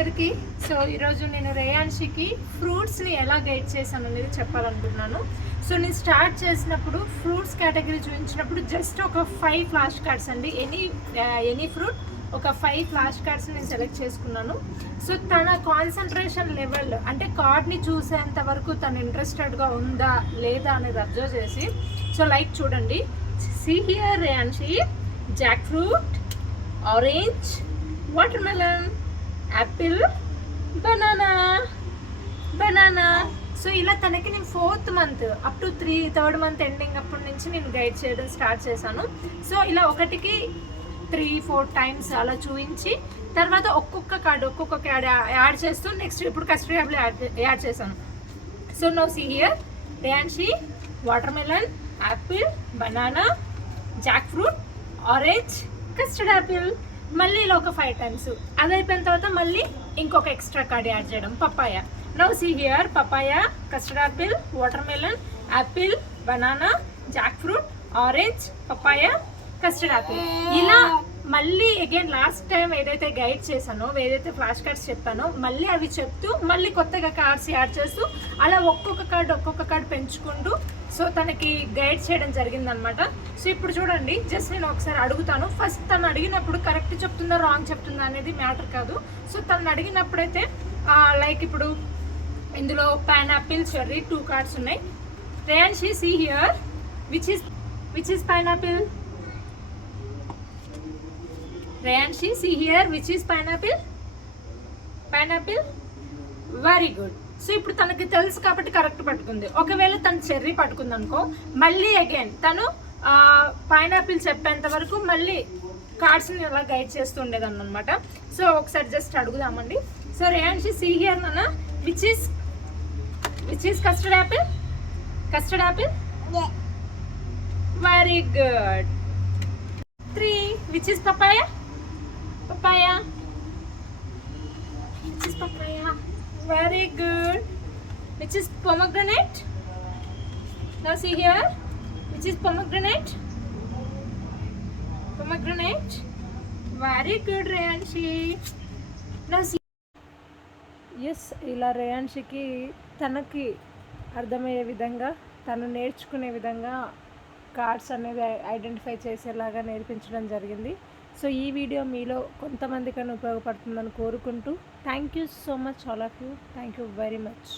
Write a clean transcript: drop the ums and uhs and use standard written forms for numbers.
అందరికీ. సో ఈరోజు నేను రేయాన్షికి ఫ్రూట్స్ని ఎలా గైడ్ చేశాను అనేది చెప్పాలనుకుంటున్నాను. సో నేను స్టార్ట్ చేసినప్పుడు ఫ్రూట్స్ కేటగిరీ చూపించినప్పుడు జస్ట్ ఒక 5 ఫ్లాష్ కార్డ్స్ అండి. ఎనీ ఫ్రూట్ ఒక 5 ఫ్లాష్ కార్డ్స్ నేను సెలెక్ట్ చేసుకున్నాను. సో తన కాన్సన్ట్రేషన్ లెవెల్ అంటే కార్డ్ని చూసేంత వరకు తను ఇంట్రెస్టెడ్గా ఉందా లేదా అనేది అబ్జర్వ్ చేసి, సో లైక్ చూడండి, see here Reyanshi, jack fruit, orange, watermelon, apple, banana. So ఇలా తనకి నేను 4th month up to 3rd month ending అప్పటి నుంచి నేను గైడ్ చేయడం స్టార్ట్ చేశాను. సో ఇలా ఒకటికి 3-4 టైమ్స్ అలా చూపించి తర్వాత ఒక్కొక్క కార్డ్ యాడ్ చేస్తూ నెక్స్ట్ ఇప్పుడు కస్టర్డ్ యాపిల్ యాడ్ చేశాను. So now see here Reyanshi, watermelon, apple, banana, Jack fruit, orange, custard apple. మళ్ళీ ఇలా ఒక 5 టైమ్స్. అది అయిపోయిన తర్వాత మళ్ళీ ఇంకొక ఎక్స్ట్రా కార్డ్ యాడ్ చేయడం, papaya. Now see here papaya, custard apple, watermelon, apple, banana, Jack fruit, orange, papaya, custard apple. ఇలా మళ్ళీ అగైన్ లాస్ట్ టైం ఏదైతే గైడ్ చేశానో, ఏదైతే ఫ్లాష్ కార్డ్స్ చెప్పానో మళ్ళీ అవి చెప్తూ మళ్ళీ కొత్తగా కార్డ్స్ యాడ్ చేస్తూ అలా ఒక్కొక్క కార్డ్ పెంచుకుంటూ సో తనకి గైడ్ చేయడం జరిగిందనమాట. సో ఇప్పుడు చూడండి, జస్ట్ నేను ఒకసారి అడుగుతాను. ఫస్ట్ తను అడిగినప్పుడు కరెక్ట్ చెప్తుందా రాంగ్ చెప్తుందా అనేది మ్యాటర్ కాదు. సో తను అడిగినప్పుడైతే లైక్ ఇప్పుడు ఇందులో పైనాపిల్, చెర్రీ 2 కార్డ్స్ ఉన్నాయి. Reyanshi, see here, which is pineapple? Reyanshi, see here, which is pineapple? Very good. So ఇప్పుడు తనకి తెలుసు కాబట్టి కరెక్ట్ పట్టుకుంది. ఒకవేళ తను చెర్రీ పట్టుకుంది అనుకో, మళ్ళీ అగైన్ తను పైనాపిల్ చెప్పేంత వరకు మళ్ళీ కార్డ్స్ని అలా గైడ్ చేస్తూ ఉండేదాన్ని అనమాట. సో ఒకసారి జస్ట్ అడుగుదామండి. సో రేయాన్షి, see here నాన్న, which is custard apple? Very good. 3, which is papaya? Which is papaya? Very good. Which is pomegranate? Now see here, which is pomegranate? Very good, Reyanshi. Now see. Yes, ఇలా రేయాన్షికి తనకి అర్థమయ్యే విధంగా, తను నేర్చుకునే విధంగా cards అనేది identify చేసేలాగా నేర్పించడం జరిగింది. సో ఈ వీడియో మీలో కొంతమందికైనా ఉపయోగపడుతుందని కోరుకుంటూ, thank you so much all of you. Thank you very much.